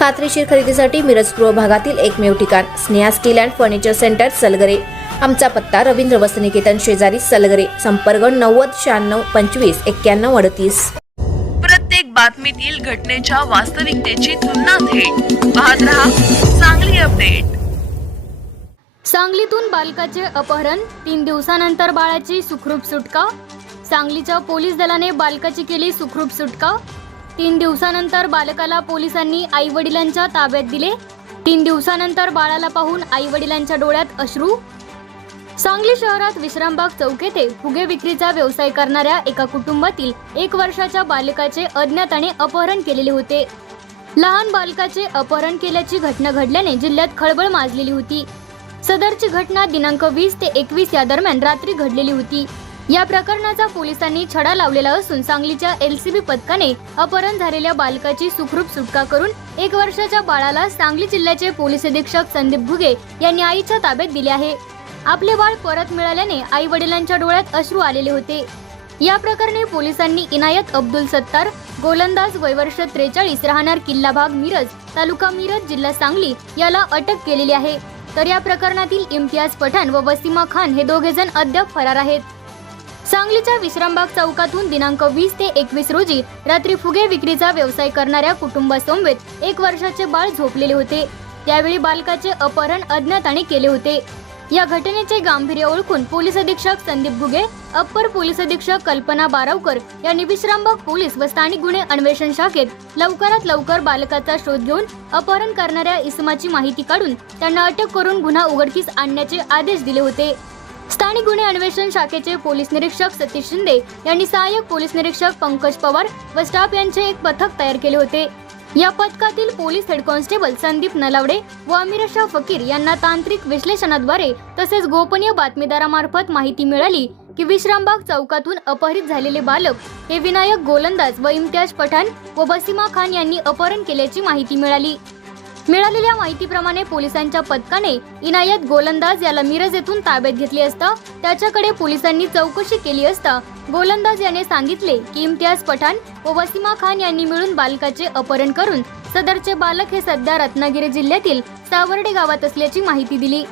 खात्रीशीर खरेदीसाठी मिरज पूर्व भागातील एकमेव ठिकाण Sneha steel and furniture centre Salgare. आमचा पत्ता रवींद्र वसनिकेतन शेजारी सलगरे संपर्क नव्वद शहाण्णव पंचवीस एक्क्याण्णव अडतीस. प्रत्येक बातमीतील घटनेच्या वास्तविकतेची तुलना थेट. पाहत रहा चांगली अपडेट. सांगलीतून बालकाचे अपहरण तीन दिवसानंतर बाळाची सुखरूप सुटका. सांगलीच्या पोलीस दलाने बालकाची केली सुखरूप सुटका. तीन दिवसानंतर बालकाला पोलिसांनी आई वडिलांच्या ताब्यात दिले. तीन दिवसानंतर बाळाला पाहून आई वडिलांच्या डोळ्यात अश्रू. सांगली शहरात विश्रामबाग चौक येथे फुगे विक्रीचा व्यवसाय करणाऱ्या एका कुटुंबातील एक वर्षाच्या बालकाचे अज्ञाताने अपहरण केलेले होते. लहान बालकाचे अपहरण केल्याची घटना घडल्याने जिल्ह्यात खळबळ माजलेली होती. सदरची घटना दिनांक वीस ते एकवीस या दरम्यान रात्री घडलेली होती. या प्रकरणाचा पोलिसांनी छडा लावलेला असून सांगलीच्या एलसीबी पथकाने अपहरण झालेल्या बालकाची सुखरूप सुटका करून एक वर्षाच्या बाळाला सांगली जिल्ह्याचे पोलीस अधीक्षक संदीप भुगे यांनी आईच्या ताब्यात दिले आहे. आपले बाळ परत मिळाल्याने आई वडिलांच्या डोळ्यात अश्रू आलेले होते. या प्रकरणी पोलिसांनी इनायत अब्दुल सत्तार गोलंदाज वयवर्ष त्रेचाळीस राहणार किल्ला भाग मिरज तालुका मिरज जिल्हा सांगली याला अटक केलेली आहे. तर या प्रकरणातील इम्तियाज पठाण व वसीमा खान हे दोघे जण अद्याप फरार आहेत. सांगलीच्या विश्रामबाग चौकातून दिनांक वीस ते एकवीस रोजी रात्री फुगे विक्रीचा व्यवसाय करणाऱ्या कुटुंबासमवेत एक वर्षाचे बाळ झोपलेले होते. त्यावेळी बालकाचे अपहरण अज्ञाताने केले होते. या घटनेचे गांभीर्य ओळखून पोलीस अधीक्षक संदीप घुगे अप्पर पोलीस अधीक्षक कल्पना बारावकर यांनी विश्रामबाग पोलीस व स्थानिक गुन्हे अन्वेषण शाखेत लवकरात लवकर बालकाचा शोध घेऊन अपहरण करणाऱ्या इसमाची माहिती काढून त्यांना अटक करून गुन्हा उघडकीस आणण्याचे आदेश दिले होते. स्थानिक गुन्हे अन्वेषण शाखेचे पोलीस निरीक्षक सतीश शिंदे यांनी सहाय्यक पोलीस निरीक्षक पंकज पवार व स्टाफ यांचे एक पथक तयार केले होते. या पथकातील police head constable Sandeep Nalawade व अमीरशा फकीर यांना तांत्रिक विश्लेषणाद्वारे तसेच गोपनीय बातमीदारामार्फत माहिती मिळाली की विश्रामबाग चौकातून अपहरित झालेले बालक हे विनायक गोलंदाज व इम्तियाज पठाण व बसीमा खान यांनी अपहरण केल्याची माहिती मिळाली. मिळालेल्या माहितीप्रमाणे पोलिसांच्या पथकाने इनायत गोलंदाज याला मिरज येथून ताब्यात घेतले असता त्याच्याकडे पोलिसांनी चौकशी केली असता गोलंदाज याने सांगितले की इम्तियाज पठाण व वसीमा खान यांनी मिळून बालकाचे अपहरण करून सदरचे बालक हे सध्या रत्नागिरी जिल्ह्यातील सावर्डे गावात असल्याची माहिती दिली.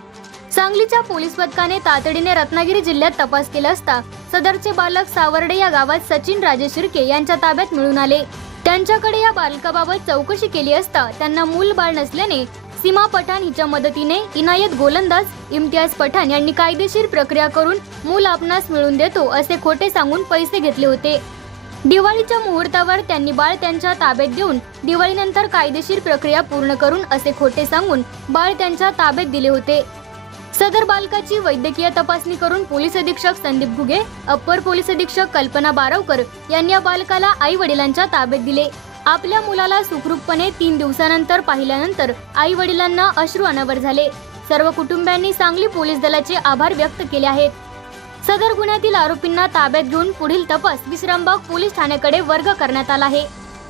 सांगलीच्या पोलीस पथकाने तातडीने रत्नागिरी जिल्ह्यात तपास केला असता सदरचे बालक सावर्डे या गावात सचिन राजे शिर्के यांच्या ताब्यात मिळून आले. त्यांच्याकडे या बालकाबाबत चौकशी केली असता त्यांना मूल बाळ नसल्याने सीमा पठाण हिच्या मदतीने इनायत गोलंदाज इम्तियाज पठाण यांनी कायदेशीर प्रक्रिया करून मूल आपणास मिळवून देतो असे खोटे सांगून पैसे घेतले होते. दिवाळीच्या मुहूर्तावर त्यांनी बाळ त्यांच्या ताब्यात देऊन दिवाळीनंतर कायदेशीर प्रक्रिया पूर्ण करून असे खोटे सांगून बाळ त्यांच्या ताब्यात दिले होते. सदर बालकाची वैद्यकीय तपासणी करून पोलीस अधीक्षक संदीप घुगे अप्पर पोलीस अधीक्षक कल्पना बारावकर यांनी या बालकाला आई वडिलांच्या ताब्यात दिले. आपल्या मुलाला सुखरूपपणे तीन दिवसानंतर पाहिल्यानंतर आई वडिलांना अश्रू अनावर झाले. सर्व कुटुंबियांनी सांगली पोलीस दलाचे आभार व्यक्त केले आहेत. सदर गुन्ह्यातील आरोपींना ताब्यात घेऊन पुढील तपास विश्रामबाग पोलीस ठाण्याकडे वर्ग करण्यात आला आहे.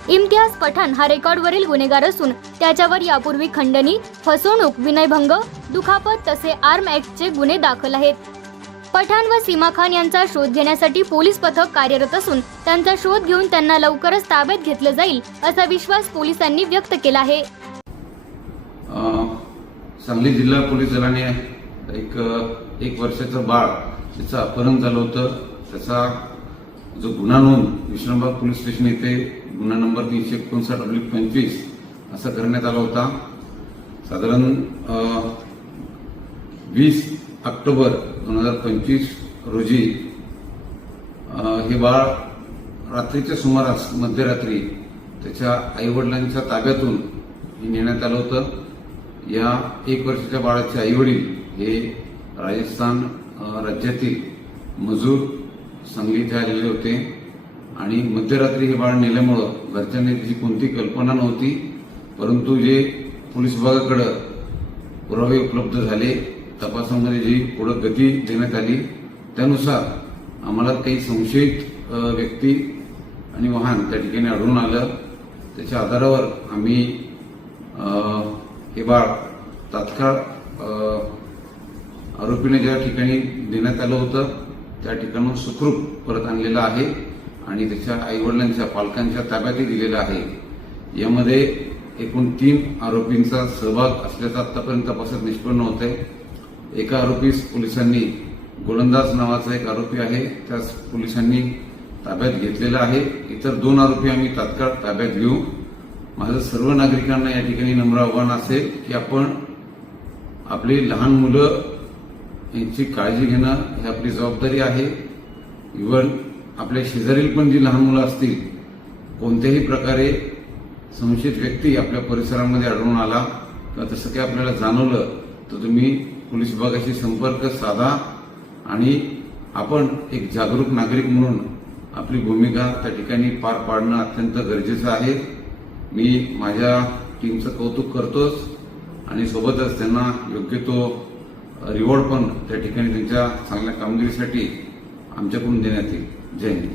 इम्तियाज पठाण हा रेकॉर्डवरील गुन्हेगार असून त्याच्यावर यापूर्वी खंडणी फसवणूक विनयभंग दुखापत तसे आर्म ऍक्टचे गुन्हे दाखल आहेत. पठाण व सीमा खान यांचा शोध घेण्यासाठी पोलीस पथक कार्यरत असून त्यांचा शोध घेऊन त्यांना लवकरच ताब्यात घेतलं जाईल असा विश्वास पोलिसांनी व्यक्त केला आहे. सांगली जिल्हा पोलीस दलाने एक एक वर्षाचं बाळ त्याचं अपहरण झालं होतं. त्याचा जो गुन्हा नोंद विश्रामबाग पोलीस स्टेशन येथे गुन्हा नंबर तीनशे एकोणसाठ पंचवीस असा करण्यात आला होता. साधारण वीस ऑक्टोबर दोन हजार पंचवीस रोजी हे बाळ रात्रीच्या सुमारास मध्यरात्री त्याच्या आईवडिलांच्या ताब्यातून हे नेण्यात आलं होतं. या एक वर्षाच्या बाळाचे आईवडील हे राजस्थान राज्यातील मजूर सांगलीचे आलेले होते आणि मध्यरात्री हे बाळ नेल्यामुळं घरच्यांनी त्याची कोणती कल्पना नव्हती परंतु जे पोलीस विभागाकडं पुरावे उपलब्ध झाले तपासामध्ये जी पुढं गती देण्यात आली त्यानुसार आम्हाला काही संशयित व्यक्ती आणि वाहन त्या ठिकाणी आढळून आलं. त्याच्या आधारावर आम्ही हे बाळ तात्काळ आरोपीने ज्या ठिकाणी देण्यात आलं होतं त्या ठिकाणून सुखरूप परत आणलेलं आहे आणि त्याच्या आईवडिलांच्या पालकांच्या ताब्यातही दिलेलं आहे. यामध्ये एकूण तीन आरोपींचा सहभाग असल्याचं आतापर्यंत तपासात निष्पन्न होत आहे एका आरोपीस पोलिसांनी गोलंदाज नावाचा एक आरोपी आहे. त्यास पोलिसांनी ताब्यात घेतलेला आहे. इतर दोन आरोपी आम्ही तात्काळ ताब्यात घेऊ. माझं सर्व नागरिकांना या ठिकाणी नम्र आव्हान असेल की आपण आपली लहान मुलं यांची काळजी घेणं ही आपली जबाबदारी आहे. इव्हन आपल्या शेजारील पण जी लहान मुलं असतील कोणत्याही प्रकारे संशयित व्यक्ती आपल्या परिसरामध्ये आढळून आला किंवा तसं काही आपल्याला जाणवलं तर तुम्ही पोलीस विभागाशी संपर्क साधा आणि आपण एक जागरूक नागरिक म्हणून आपली भूमिका त्या ठिकाणी पार पाडणं अत्यंत गरजेचं आहे. मी माझ्या टीमचं कौतुक करतोच आणि सोबतच त्यांना योग्य तो रिवॉर्ड पण त्या ठिकाणी त्यांच्या चांगल्या कामगिरीसाठी आमच्याकडून देण्यात येईल. जय हिंद.